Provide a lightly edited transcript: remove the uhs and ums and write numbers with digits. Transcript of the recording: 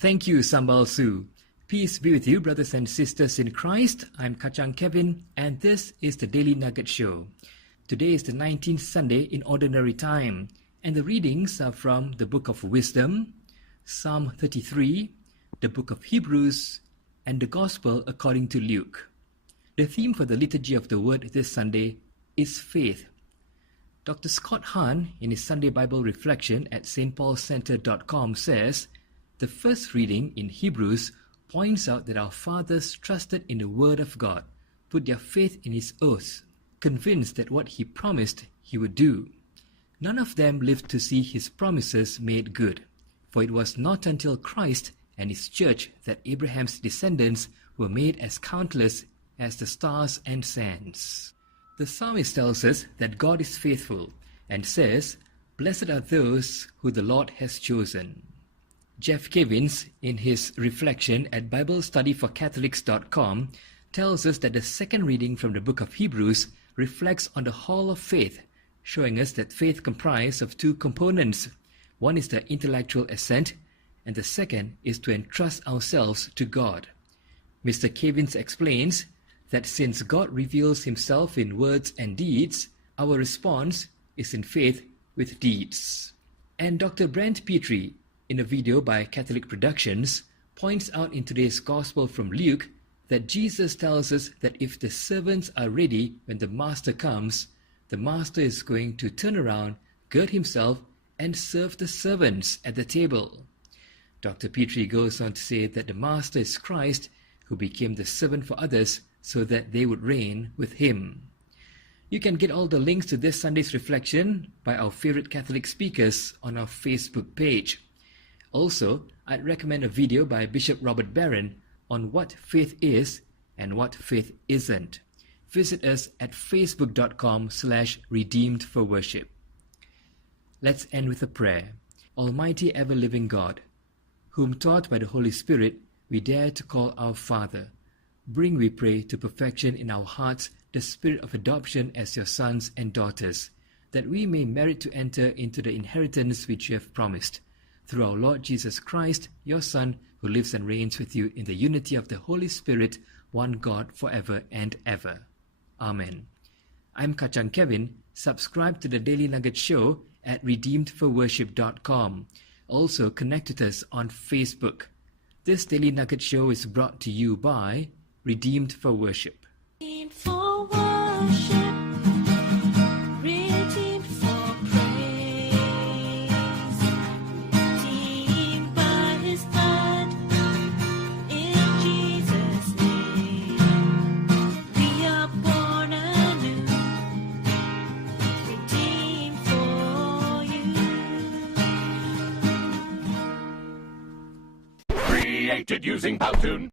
Thank you, Sambal Su. Peace be with you, brothers and sisters in Christ. I'm Kachang Kevin, and this is the Daily Nugget Show. Today is the 19th Sunday in Ordinary Time, and the readings are from the Book of Wisdom, Psalm 33, the Book of Hebrews, and the Gospel according to Luke. The theme for the Liturgy of the Word this Sunday is faith. Dr. Scott Hahn, in his Sunday Bible Reflection at stpaulcenter.com, says, the first reading in Hebrews points out that our fathers trusted in the Word of God, put their faith in His oaths, convinced that what He promised He would do. None of them lived to see His promises made good, for it was not until Christ and His church that Abraham's descendants were made as countless as the stars and sands. The psalmist tells us that God is faithful and says, "Blessed are those who the Lord has chosen." Jeff Cavins, in his reflection at BibleStudyForCatholics.com, tells us that the second reading from the book of Hebrews reflects on the Hall of Faith, showing us that faith comprises of two components. One is the intellectual assent, and the second is to entrust ourselves to God. Mr. Cavins explains that since God reveals Himself in words and deeds, our response is in faith with deeds. And Dr. Brent Petrie, in a video by Catholic Productions, points out in today's Gospel from Luke that Jesus tells us that if the servants are ready when the Master comes, the Master is going to turn around, gird Himself, and serve the servants at the table. Dr. Petrie goes on to say that the Master is Christ, who became the servant for others so that they would reign with Him. You can get all the links to this Sunday's reflection by our favorite Catholic speakers on our Facebook page. Also, I'd recommend a video by Bishop Robert Barron on what faith is and what faith isn't. Visit us at facebook.com/redeemedforworship. Let's end with a prayer. Almighty ever-living God, whom taught by the Holy Spirit we dare to call our Father, bring, we pray, to perfection in our hearts the spirit of adoption as your sons and daughters, that we may merit to enter into the inheritance which you have promised. Through our Lord Jesus Christ, your Son, who lives and reigns with you in the unity of the Holy Spirit, one God, forever and ever. Amen. I'm Kachang Kevin. Subscribe to the Daily Nugget Show at redeemedforworship.com. Also connect with us on Facebook. This Daily Nugget Show is brought to you by Redeemed for Worship. Redeemed for worship, redeemed for praise, redeemed by His blood, in Jesus' name. We are born anew, redeemed for you. Created using Powtoon.